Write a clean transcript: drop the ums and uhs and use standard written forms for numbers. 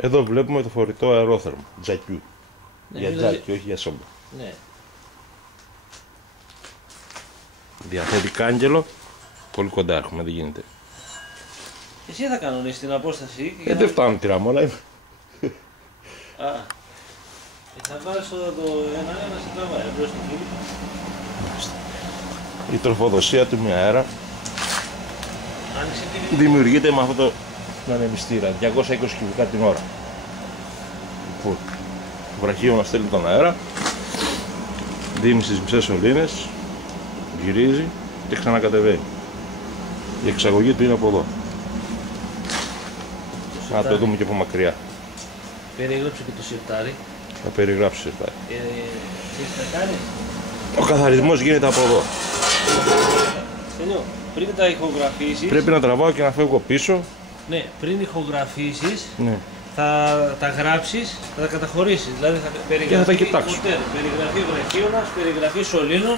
Εδώ βλέπουμε το φορητό αερόθερμο, τζακιού. Ναι, για τζάκι, όχι για σόμπα. Ναι. Διαθέτει κάγκελο. Πολύ κοντά έχουμε, δεν γίνεται. Εσύ θα κανονίσεις την απόσταση. Δεν φτάνουν τη ραμόλα. Α. Θα βάλεις το ένα να σε τραβάει. Εμπρός στο φίλο. Η τροφοδοσία του με αέρα Άνοιξε τη δημιουργείται με αυτό το ανεμιστήρα, 220 κυβικά την ώρα. Λοιπόν, το βραχίωνα στέλνει τον αέρα, δίνει στις μισές σωλήνες, γυρίζει και ξανακατεβαίνει. Η εξαγωγή του είναι από εδώ. Να το δούμε και από μακριά. Περιγράψε και το σιρτάρι. Θα περιγράψω σιρτάρι. Τι θα κάνεις? Ο καθαρισμός γίνεται από εδώ. Στέλιο, πριν τα ηχογραφήσεις... Πρέπει να τραβάω και να φεύγω πίσω. Ναι, πριν ηχογραφήσεις, Ναι. θα τα γράψεις, θα τα καταχωρήσεις. Δηλαδή θα περιγραφεί θα τα κοιτάξω. περιγραφή βραχίωνας, περιγραφή σωλήνων.